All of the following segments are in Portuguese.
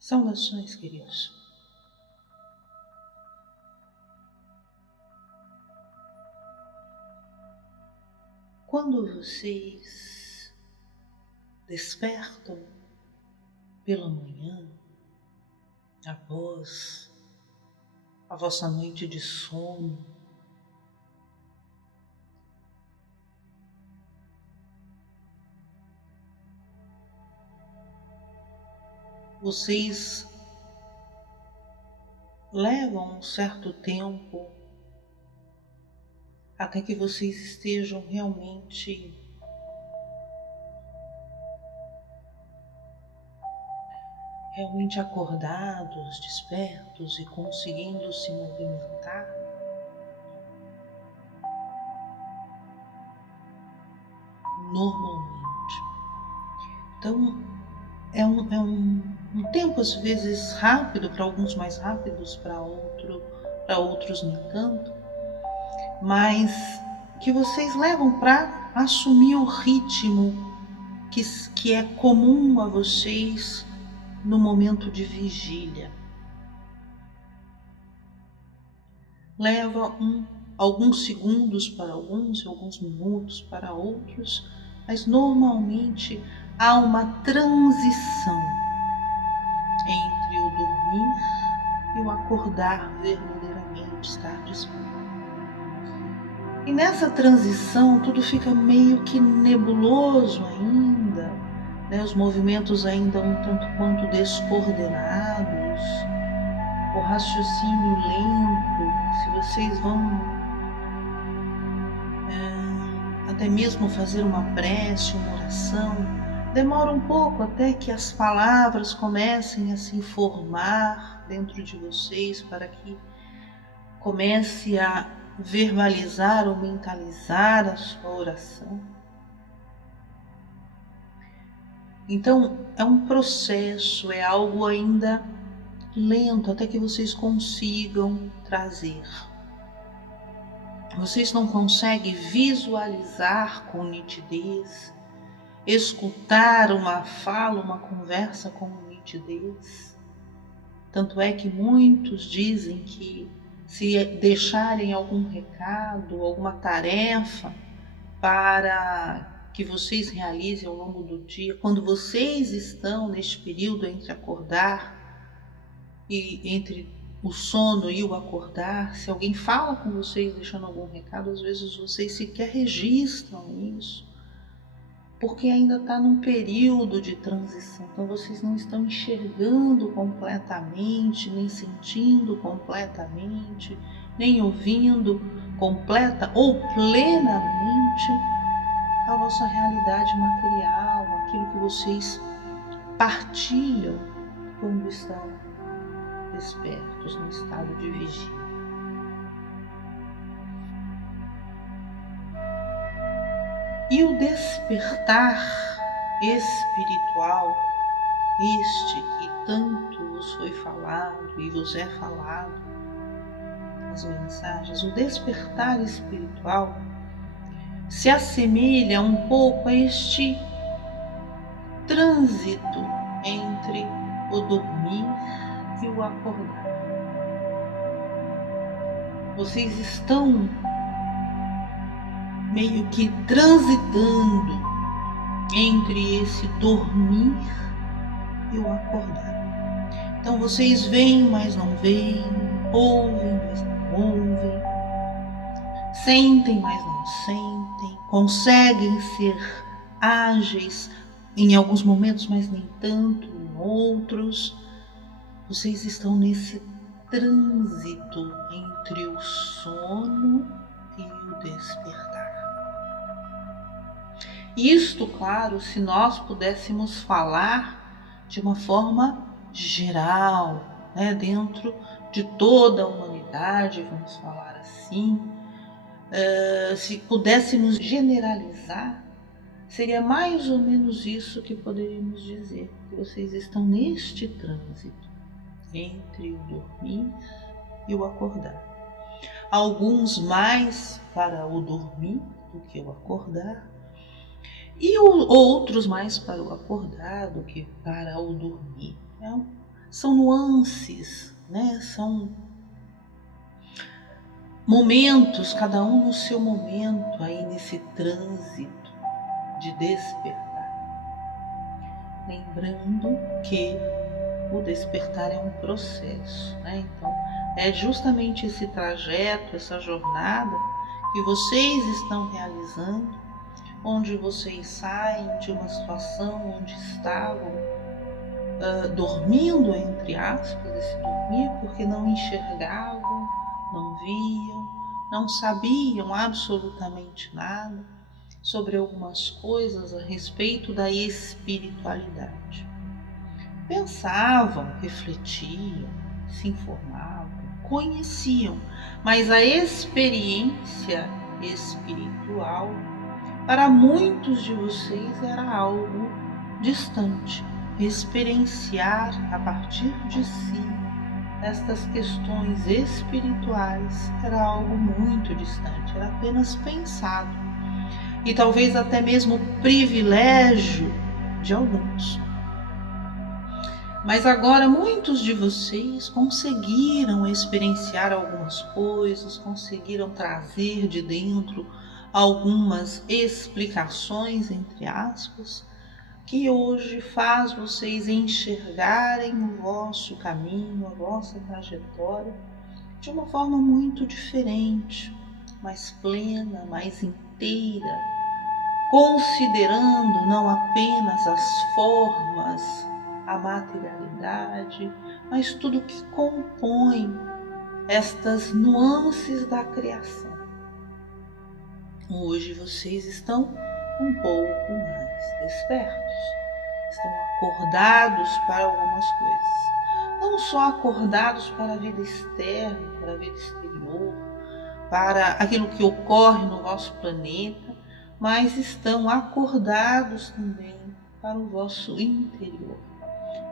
Saudações, queridos. Quando vocês despertam pela manhã, após a vossa noite de sono, vocês levam um certo tempo até que vocês estejam realmente acordados, despertos e conseguindo se movimentar. Normalmente. Então, é um tempo às vezes rápido, para alguns mais rápidos, para outros nem tanto, mas que vocês levam para assumir o ritmo que é comum a vocês no momento de vigília. Leva alguns segundos para alguns, alguns minutos para outros, mas normalmente há uma transição entre o dormir e o acordar verdadeiramente, estar desperto. E nessa transição tudo fica meio que nebuloso ainda, né? Os movimentos ainda um tanto quanto descoordenados, o raciocínio lento. Se vocês vão até mesmo fazer uma prece, uma oração, demora um pouco até que as palavras comecem a se formar dentro de vocês, para que comece a verbalizar ou mentalizar a sua oração. Então é um processo, é algo ainda lento até que vocês consigam trazer. Vocês não conseguem visualizar com nitidez, escutar uma fala, uma conversa com nitidez. Tanto é que muitos dizem que se deixarem algum recado, alguma tarefa para que vocês realizem ao longo do dia, quando vocês estão neste período entre acordar e entre o sono e o acordar, se alguém fala com vocês deixando algum recado, às vezes vocês sequer registram isso, porque ainda está num período de transição. Então vocês não estão enxergando completamente, nem sentindo completamente, nem ouvindo completa ou plenamente a vossa realidade material, aquilo que vocês partilham quando estão despertos no estado de vigília. E o despertar espiritual, este que tanto vos foi falado e vos é falado nas mensagens, o despertar espiritual se assemelha um pouco a este trânsito entre o dormir e o acordar. Vocês estão meio que transitando entre esse dormir e o acordar. Então vocês veem, mas não veem, ouvem, mas não ouvem, sentem, mas não sentem, conseguem ser ágeis em alguns momentos, mas nem tanto em outros. Vocês estão nesse trânsito entre o sono e o despertar. Isto, claro, se nós pudéssemos falar de uma forma geral, né, dentro de toda a humanidade, vamos falar assim, se pudéssemos generalizar, seria mais ou menos isso que poderíamos dizer, que vocês estão neste trânsito entre o dormir e o acordar. Alguns mais para o dormir do que o acordar, e outros mais para o acordar do que para o dormir. são nuances, né? São momentos, cada um no seu momento, aí nesse trânsito de despertar. Lembrando que o despertar é um processo, né? Então, é justamente esse trajeto, essa jornada que vocês estão realizando, onde vocês saem de uma situação onde estavam dormindo, entre aspas, esse dormir, porque não enxergavam, não viam, não sabiam absolutamente nada sobre algumas coisas a respeito da espiritualidade. Pensavam, refletiam, se informavam, conheciam, mas a experiência espiritual para muitos de vocês era algo distante. Experienciar a partir de si estas questões espirituais era algo muito distante, era apenas pensado e talvez até mesmo privilégio de alguns. Mas agora muitos de vocês conseguiram experienciar algumas coisas, conseguiram trazer de dentro algumas explicações, entre aspas, que hoje faz vocês enxergarem o vosso caminho, a vossa trajetória de uma forma muito diferente, mais plena, mais inteira, considerando não apenas as formas, a materialidade, mas tudo que compõe estas nuances da criação. Hoje vocês estão um pouco mais despertos, estão acordados para algumas coisas, não só acordados para a vida externa, para a vida exterior, para aquilo que ocorre no vosso planeta, mas estão acordados também para o vosso interior,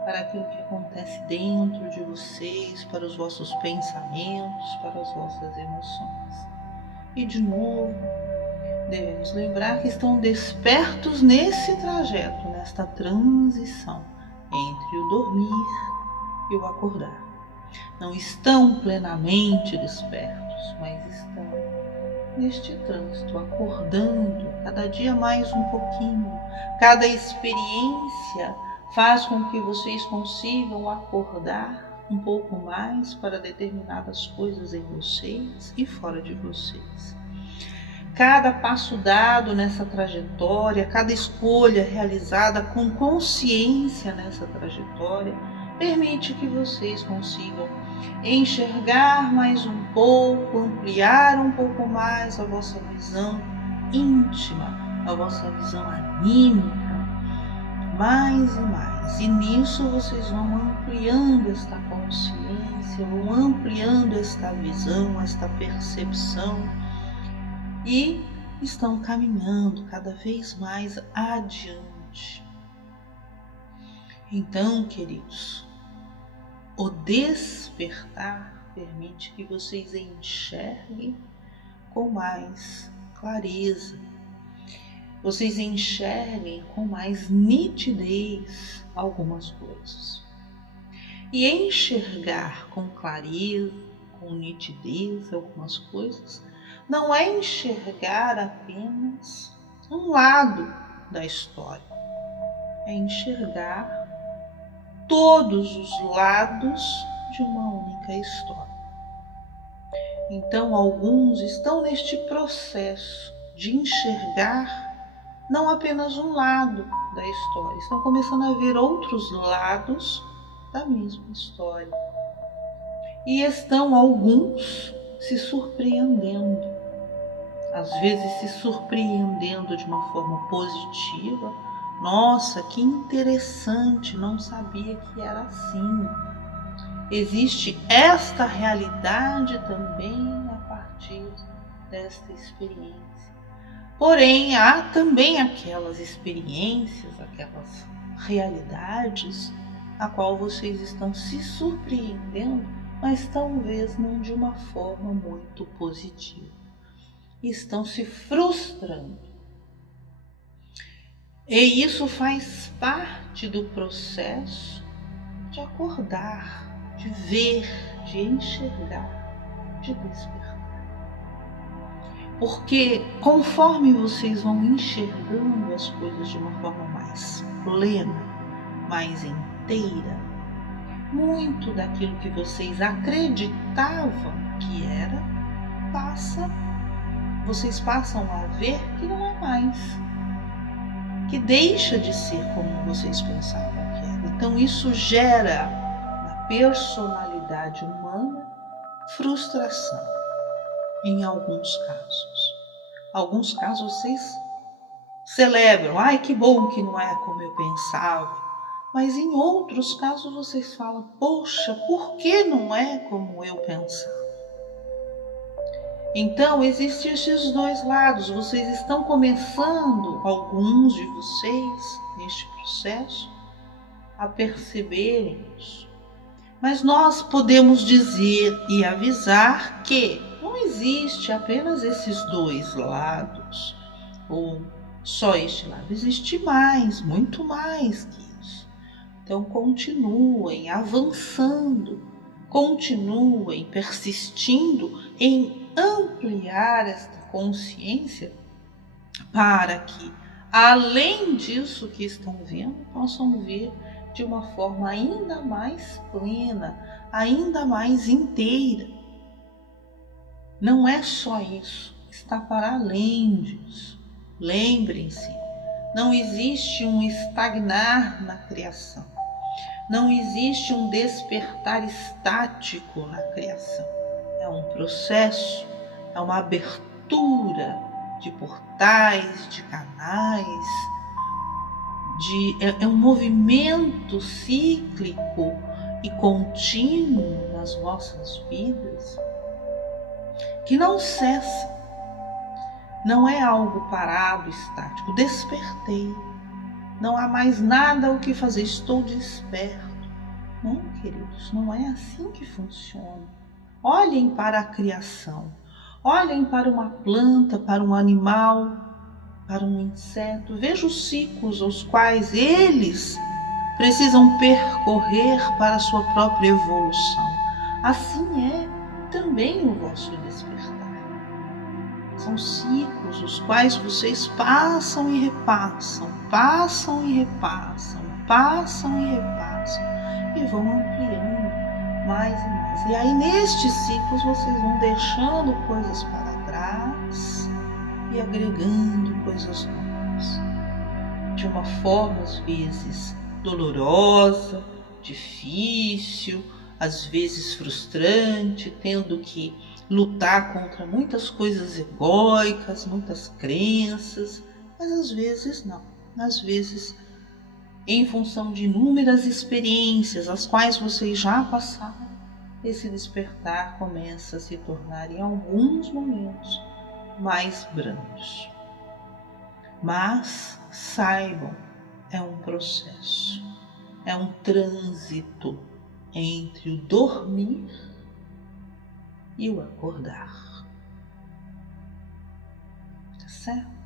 para aquilo que acontece dentro de vocês, para os vossos pensamentos, para as vossas emoções. E de novo, devemos lembrar que estão despertos nesse trajeto, nesta transição entre o dormir e o acordar. Não estão plenamente despertos, mas estão neste trânsito, acordando cada dia mais um pouquinho. Cada experiência faz com que vocês consigam acordar um pouco mais para determinadas coisas em vocês e fora de vocês. Cada passo dado nessa trajetória, cada escolha realizada com consciência nessa trajetória, permite que vocês consigam enxergar mais um pouco, ampliar um pouco mais a vossa visão íntima, a vossa visão anímica, mais e mais. E nisso vocês vão ampliando esta consciência, vão ampliando esta visão, esta percepção, e estão caminhando cada vez mais adiante. Então, queridos, o despertar permite que vocês enxerguem com mais clareza, vocês enxerguem com mais nitidez algumas coisas. E enxergar com clareza, com nitidez algumas coisas, não é enxergar apenas um lado da história, é enxergar todos os lados de uma única história. Então, alguns estão neste processo de enxergar não apenas um lado da história, estão começando a ver outros lados da mesma história. E estão alguns se surpreendendo, às vezes se surpreendendo de uma forma positiva. Nossa, que interessante, não sabia que era assim. Existe esta realidade também a partir desta experiência. Porém, há também aquelas experiências, aquelas realidades a qual vocês estão se surpreendendo, mas talvez não de uma forma muito positiva. Estão se frustrando. E isso faz parte do processo de acordar, de ver, de enxergar, de despertar. Porque conforme vocês vão enxergando as coisas de uma forma mais plena, mais inteira, muito daquilo que vocês acreditavam que era, vocês passam a ver que não é mais, que deixa de ser como vocês pensavam que era. Então isso gera na personalidade humana frustração em alguns casos. Alguns casos vocês celebram, ai que bom que não é como eu pensava. Mas em outros casos vocês falam, poxa, por que não é como eu pensava? Então existem esses dois lados, vocês estão começando, alguns de vocês, neste processo, a perceberem isso. Mas nós podemos dizer e avisar que não existe apenas esses dois lados, ou só este lado, existe mais, muito mais que isso. Então continuem avançando, continuem persistindo em ampliar esta consciência para que, além disso que estão vendo, possam ver de uma forma ainda mais plena, ainda mais inteira. Não é só isso, está para além disso. Lembrem-se, não existe um estagnar na criação, não existe um despertar estático na criação. É um processo, é uma abertura de portais, de canais, é um movimento cíclico e contínuo nas vossas vidas que não cessa, não é algo parado, estático. Despertei, não há mais nada o que fazer, estou desperto. Não, queridos, não é assim que funciona. Olhem para a criação, olhem para uma planta, para um animal, para um inseto, vejam os ciclos aos quais eles precisam percorrer para a sua própria evolução. Assim é também o vosso despertar. São ciclos os quais vocês passam e repassam, passam e repassam, passam e repassam e vão ampliando mais e mais. E aí nestes ciclos vocês vão deixando coisas para trás e agregando coisas novas. De uma forma às vezes dolorosa, difícil, às vezes frustrante, tendo que lutar contra muitas coisas egóicas, muitas crenças, mas às vezes não. Às vezes, em função de inúmeras experiências, as quais vocês já passaram, esse despertar começa a se tornar, em alguns momentos, mais brandos. Mas saibam, é um processo, é um trânsito entre o dormir e o acordar. Tá certo?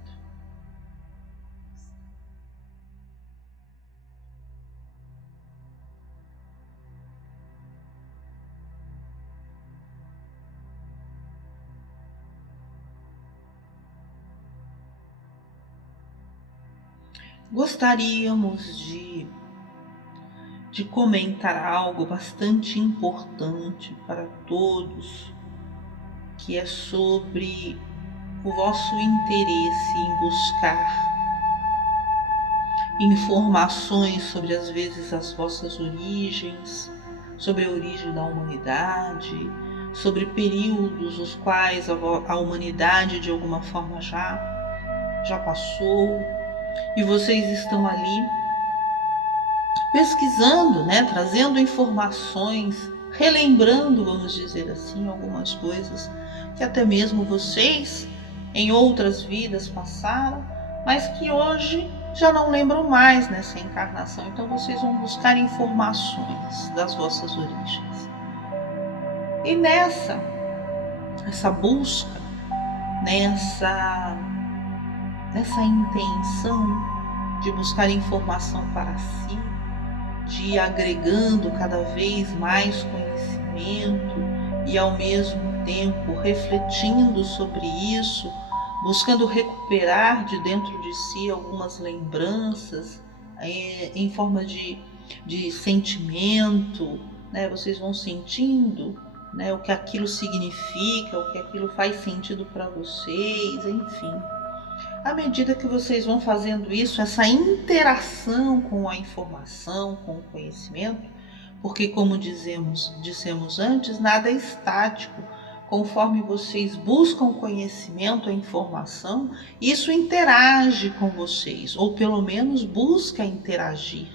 Gostaríamos de comentar algo bastante importante para todos, que é sobre o vosso interesse em buscar informações sobre, às vezes, as vossas origens, sobre a origem da humanidade, sobre períodos os quais a humanidade de alguma forma já passou, e vocês estão ali pesquisando, trazendo informações, relembrando, vamos dizer assim, algumas coisas que até mesmo vocês em outras vidas passaram, mas que hoje já não lembram mais nessa encarnação. Então vocês vão buscar informações das vossas origens. E nessa busca, nessa intenção de buscar informação para si, de ir agregando cada vez mais conhecimento e ao mesmo tempo refletindo sobre isso, buscando recuperar de dentro de si algumas lembranças em forma de sentimento, né? Vocês vão sentindo, né, o que aquilo significa, o que aquilo faz sentido para vocês, enfim. À medida que vocês vão fazendo isso, essa interação com a informação, com o conhecimento, porque como dissemos antes, nada é estático. Conforme vocês buscam conhecimento, a informação, isso interage com vocês, ou pelo menos busca interagir.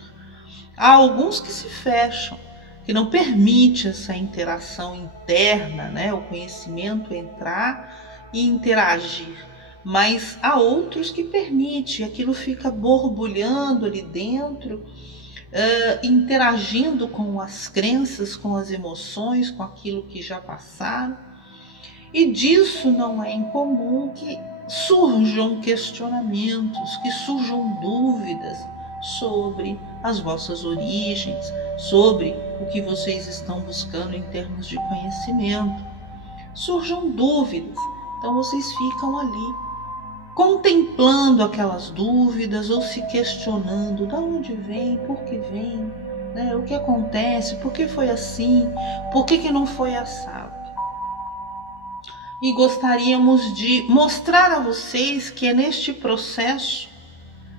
Há alguns que se fecham, que não permite essa interação interna, né? O conhecimento entrar e interagir. Mas há outros que permite, aquilo fica borbulhando ali dentro, interagindo com as crenças, com as emoções, com aquilo que já passaram. E disso não é incomum que surjam questionamentos, que surjam dúvidas sobre as vossas origens, sobre o que vocês estão buscando em termos de conhecimento. Surjam dúvidas, então vocês ficam ali contemplando aquelas dúvidas ou se questionando de onde vem, por que vem, né? O que acontece, por que foi assim, por que não foi assado. E gostaríamos de mostrar a vocês que é neste processo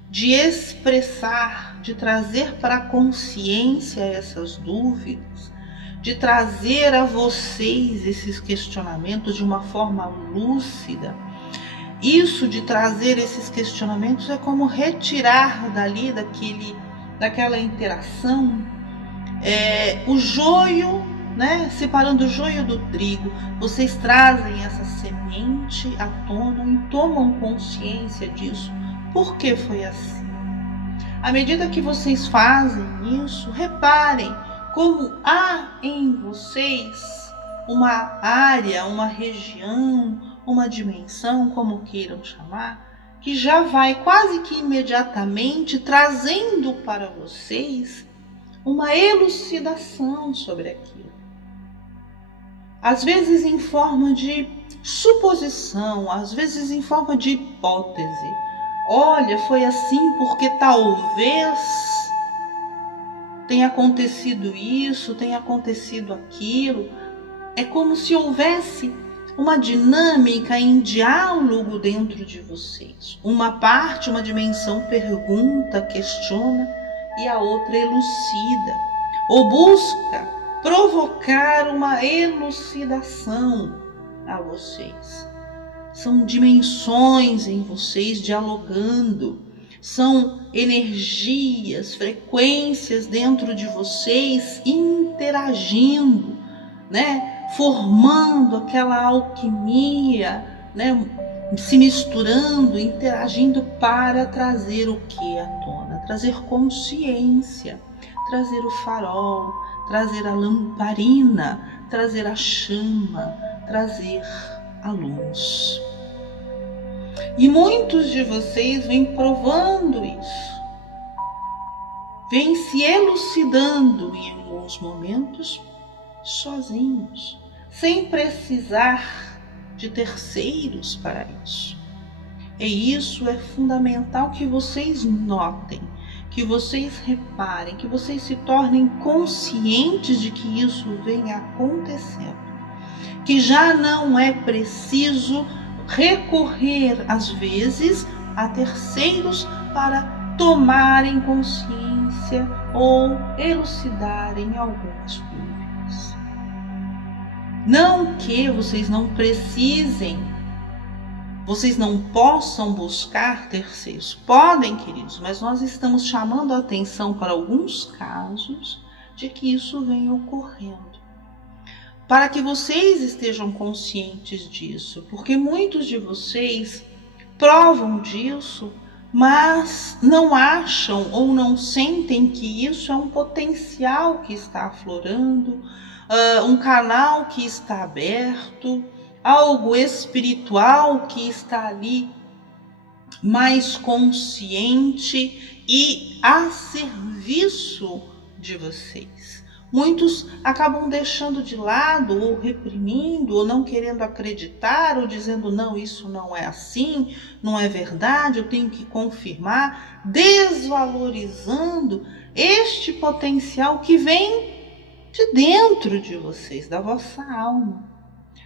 de expressar, de trazer para a consciência essas dúvidas, de trazer a vocês esses questionamentos de uma forma lúcida. Isso de trazer esses questionamentos é como retirar dali, daquela interação, o joio, né? Separando o joio do trigo. Vocês trazem essa semente à tona e tomam consciência disso. Por que foi assim? À medida que vocês fazem isso, reparem como há em vocês uma área, uma região, uma dimensão, como queiram chamar, que já vai quase que imediatamente trazendo para vocês uma elucidação sobre aquilo. Às vezes em forma de suposição, às vezes em forma de hipótese. Olha, foi assim porque talvez tenha acontecido isso, tenha acontecido aquilo. É como se houvesse uma dinâmica em diálogo dentro de vocês. Uma parte, uma dimensão pergunta, questiona e a outra elucida ou busca provocar uma elucidação a vocês. São dimensões em vocês dialogando, são energias, frequências dentro de vocês interagindo, né? Formando aquela alquimia, né? Se misturando, interagindo para trazer o que à tona? Trazer consciência, trazer o farol, trazer a lamparina, trazer a chama, trazer a luz. E muitos de vocês vêm provando isso, vêm se elucidando em alguns momentos sozinhos, sem precisar de terceiros para isso. E isso é fundamental que vocês notem, que vocês reparem, que vocês se tornem conscientes de que isso vem acontecendo, que já não é preciso recorrer às vezes a terceiros para tomarem consciência ou elucidarem algumas dúvidas. Não que vocês não precisem, vocês não possam buscar terceiros. Podem, queridos, mas nós estamos chamando a atenção para alguns casos de que isso vem ocorrendo. Para que vocês estejam conscientes disso, porque muitos de vocês provam disso, mas não acham ou não sentem que isso é um potencial que está aflorando, um canal que está aberto, algo espiritual que está ali mais consciente e a serviço de vocês. Muitos acabam deixando de lado, ou reprimindo, ou não querendo acreditar, ou dizendo não, isso não é assim, não é verdade, eu tenho que confirmar, desvalorizando este potencial que vem de dentro de vocês, da vossa alma,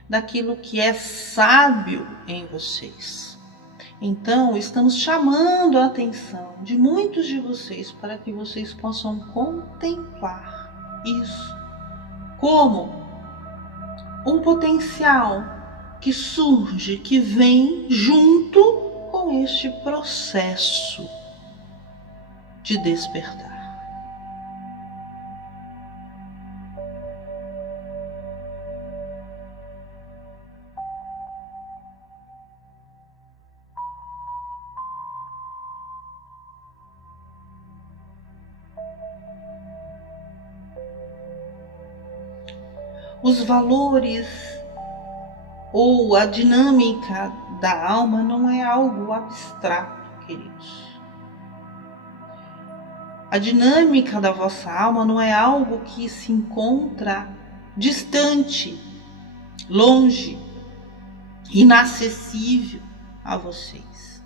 daquilo que é sábio em vocês. Então, estamos chamando a atenção de muitos de vocês para que vocês possam contemplar isso como um potencial que surge, que vem junto com este processo de despertar. Os valores ou a dinâmica da alma não é algo abstrato, queridos. A dinâmica da vossa alma não é algo que se encontra distante, longe, inacessível a vocês.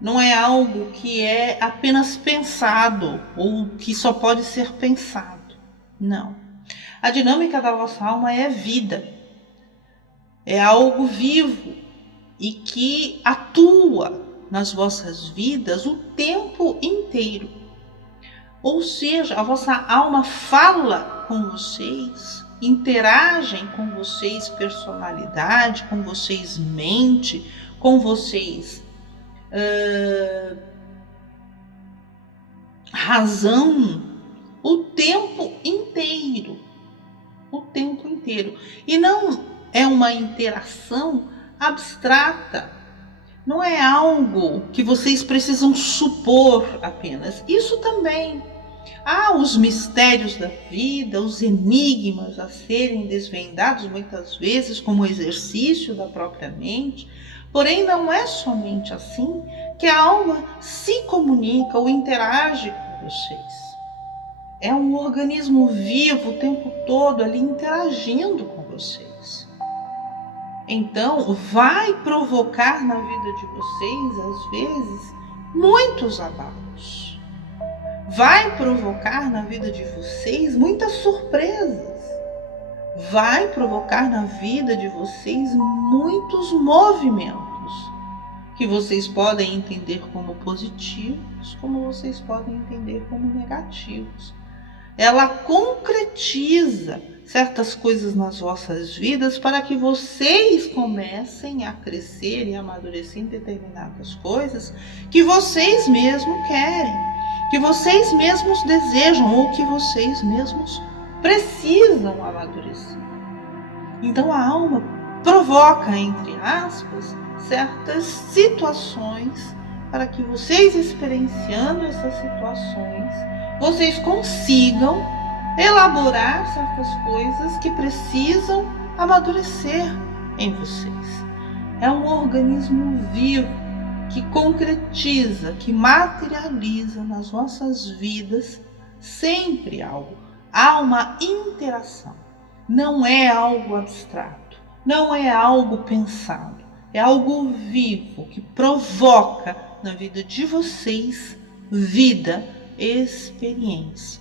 Não é algo que é apenas pensado ou que só pode ser pensado. Não. A dinâmica da vossa alma é vida, é algo vivo e que atua nas vossas vidas o tempo inteiro. Ou seja, a vossa alma fala com vocês, interagem com vocês personalidade, com vocês mente, com vocês razão o tempo inteiro. O tempo inteiro. E não é uma interação abstrata. Não é algo que vocês precisam supor apenas. Isso também. Há os mistérios da vida, os enigmas a serem desvendados muitas vezes como exercício da própria mente. Porém, não é somente assim que a alma se comunica ou interage com vocês. É um organismo vivo o tempo todo ali interagindo com vocês. Então, vai provocar na vida de vocês, às vezes, muitos abalos. Vai provocar na vida de vocês muitas surpresas. Vai provocar na vida de vocês muitos movimentos que vocês podem entender como positivos, como vocês podem entender como negativos. Ela concretiza certas coisas nas vossas vidas para que vocês comecem a crescer e amadurecer em determinadas coisas que vocês mesmos querem, que vocês mesmos desejam ou que vocês mesmos precisam amadurecer. Então a alma provoca, entre aspas, certas situações para que vocês, experienciando essas situações, vocês consigam elaborar certas coisas que precisam amadurecer em vocês. É um organismo vivo que concretiza, que materializa nas vossas vidas sempre algo. Há uma interação. Não é algo abstrato, não é algo pensado. É algo vivo que provoca na vida de vocês vida, experiência,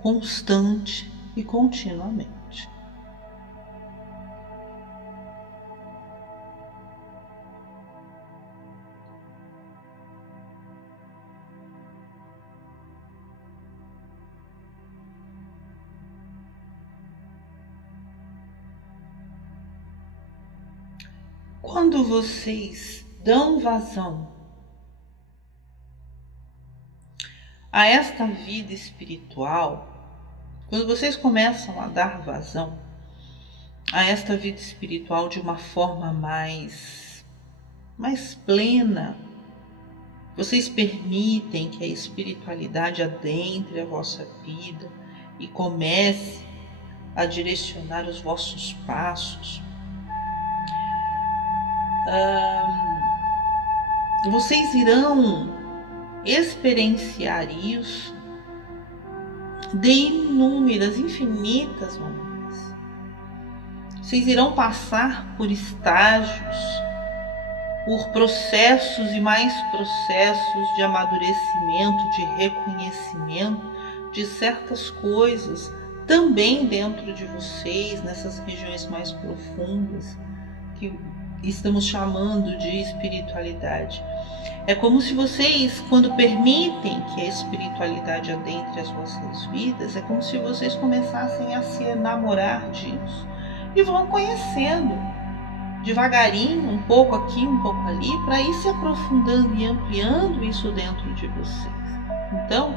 constante e continuamente. Quando vocês dão vazão a esta vida espiritual, quando vocês começam a dar vazão a esta vida espiritual de uma forma mais plena, vocês permitem que a espiritualidade adentre a vossa vida e comece a direcionar os vossos passos. Vocês irão experienciar isso de inúmeras, infinitas maneiras. Vocês irão passar por estágios, por processos e mais processos de amadurecimento, de reconhecimento de certas coisas também dentro de vocês, nessas regiões mais profundas que estamos chamando de espiritualidade. É como se vocês, quando permitem que a espiritualidade adentre as vossas vidas, é como se vocês começassem a se enamorar disso e vão conhecendo devagarinho, um pouco aqui, um pouco ali, para ir se aprofundando e ampliando isso dentro de vocês. Então,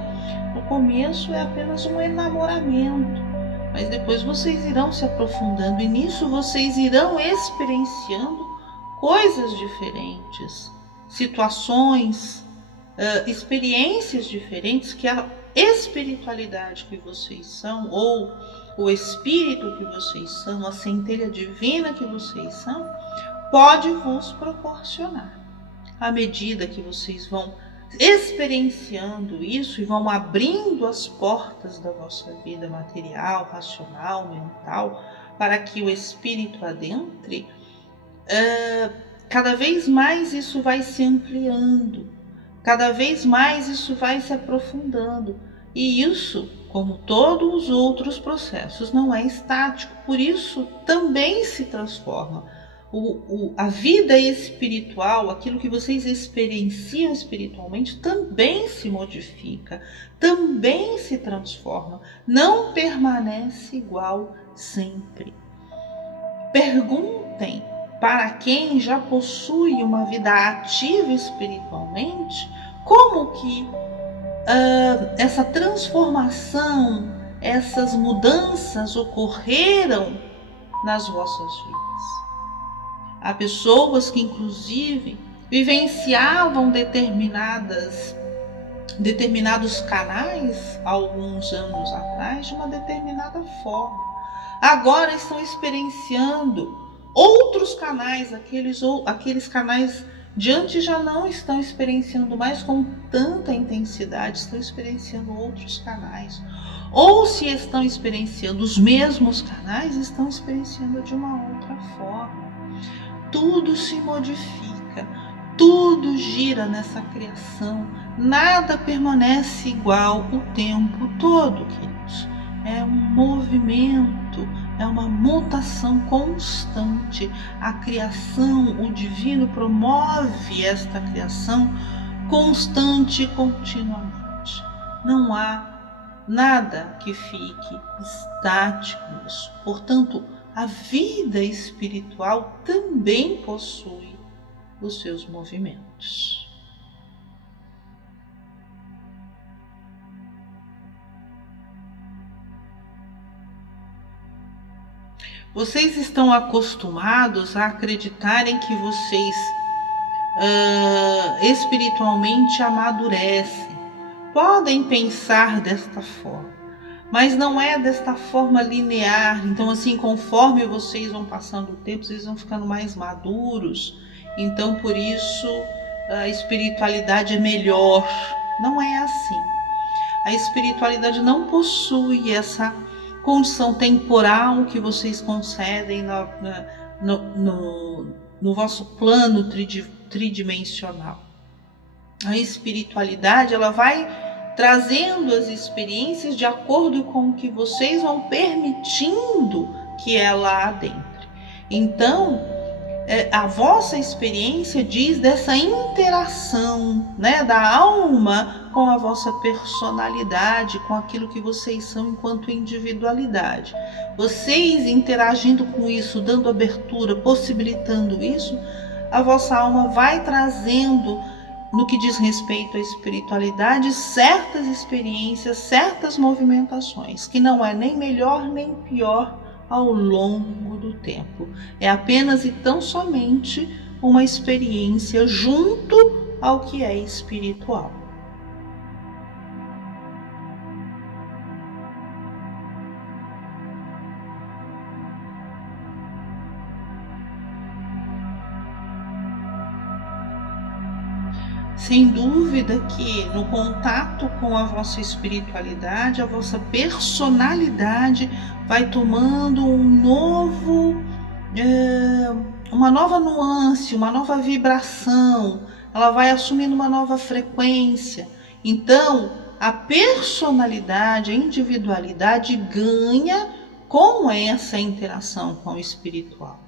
no começo é apenas um enamoramento, mas depois vocês irão se aprofundando e nisso vocês irão experienciando coisas diferentes, situações, experiências diferentes que a espiritualidade que vocês são, ou o espírito que vocês são, a centelha divina que vocês são, pode vos proporcionar. À medida que vocês vão experienciando isso e vão abrindo as portas da vossa vida material, racional, mental, para que o espírito adentre, cada vez mais isso vai se ampliando, cada vez mais isso vai se aprofundando. E isso, como todos os outros processos, não é estático, por isso também se transforma. A vida espiritual, aquilo que vocês experienciam espiritualmente, também se modifica, também se transforma, não permanece igual sempre. Perguntem para quem já possui uma vida ativa espiritualmente, como que essa transformação, essas mudanças ocorreram nas vossas vidas. Há pessoas que inclusive vivenciavam determinados canais alguns anos atrás de uma determinada forma. Agora estão experienciando outros canais, aqueles canais de antes já não estão experienciando mais com tanta intensidade, estão experienciando outros canais. Ou se estão experienciando os mesmos canais, estão experienciando de uma outra forma. Tudo se modifica, tudo gira nessa criação, nada permanece igual o tempo todo, queridos. É um movimento, é uma mutação constante. A criação, o divino promove esta criação constante e continuamente. Não há nada que fique estático nisso. Portanto, a vida espiritual também possui os seus movimentos. Vocês estão acostumados a acreditarem que vocês espiritualmente amadurecem. Podem pensar desta forma, mas não é desta forma linear. Então, assim, conforme vocês vão passando o tempo, vocês vão ficando mais maduros. Então, por isso, a espiritualidade é melhor. Não é assim. A espiritualidade não possui essa condição temporal que vocês concedem no vosso plano tridimensional. A espiritualidade, ela vai trazendo as experiências de acordo com o que vocês vão permitindo que ela adentre. Então, a vossa experiência diz dessa interação, né, da alma com a vossa personalidade, com aquilo que vocês são enquanto individualidade. Vocês interagindo com isso, dando abertura, possibilitando isso, a vossa alma vai trazendo, no que diz respeito à espiritualidade, certas experiências, certas movimentações, que não é nem melhor nem pior ao longo do tempo. É apenas e tão somente uma experiência junto ao que é espiritual. Sem dúvida que no contato com a vossa espiritualidade, a vossa personalidade vai tomando uma nova nuance, uma nova vibração, ela vai assumindo uma nova frequência. Então, a personalidade, a individualidade ganha com essa interação com o espiritual.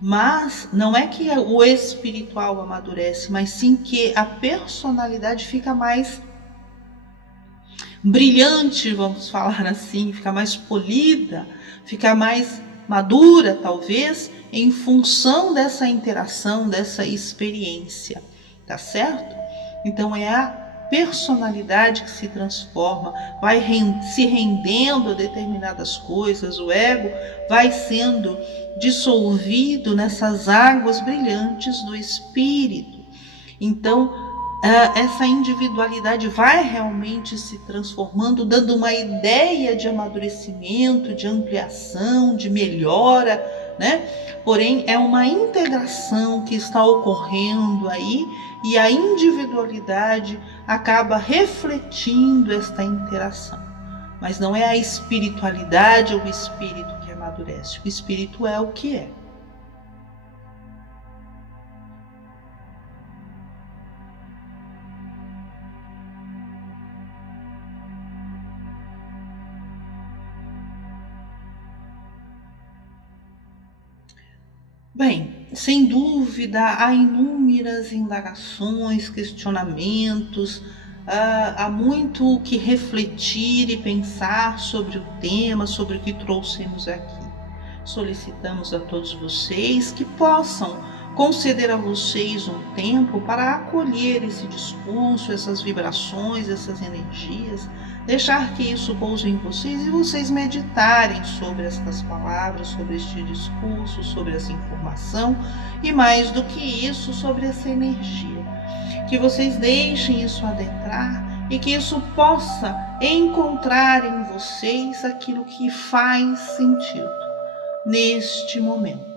Mas não é que o espiritual amadurece, mas sim que a personalidade fica mais brilhante, vamos falar assim, fica mais polida, fica mais madura, talvez, em função dessa interação, dessa experiência, tá certo? Então é a personalidade que se transforma, vai se rendendo a determinadas coisas, o ego vai sendo dissolvido nessas águas brilhantes do espírito. Então, essa individualidade vai realmente se transformando, dando uma ideia de amadurecimento, de ampliação, de melhora, né? Porém, é uma integração que está ocorrendo aí e a individualidade acaba refletindo esta interação. Mas não é a espiritualidade ou o espírito que amadurece, o espírito é o que é. Bem, sem dúvida, há inúmeras indagações, questionamentos, há muito o que refletir e pensar sobre o tema, sobre o que trouxemos aqui. Solicitamos a todos vocês que possam conceder a vocês um tempo para acolher esse discurso, essas vibrações, essas energias, deixar que isso pouse em vocês e vocês meditarem sobre estas palavras, sobre este discurso, sobre essa informação e mais do que isso, sobre essa energia. Que vocês deixem isso adentrar e que isso possa encontrar em vocês aquilo que faz sentido neste momento.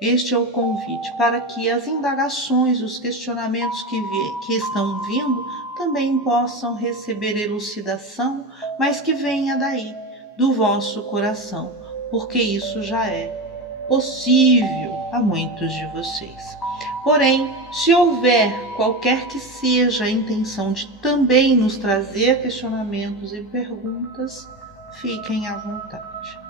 Este é o convite para que as indagações, os questionamentos que estão vindo também possam receber elucidação, mas que venha daí, do vosso coração, porque isso já é possível a muitos de vocês. Porém, se houver qualquer que seja a intenção de também nos trazer questionamentos e perguntas, fiquem à vontade.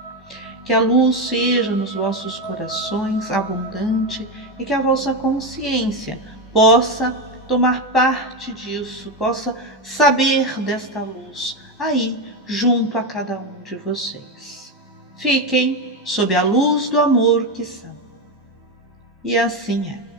Que a luz seja nos vossos corações abundante e que a vossa consciência possa tomar parte disso, possa saber desta luz aí junto a cada um de vocês. Fiquem sob a luz do amor que são. E assim é.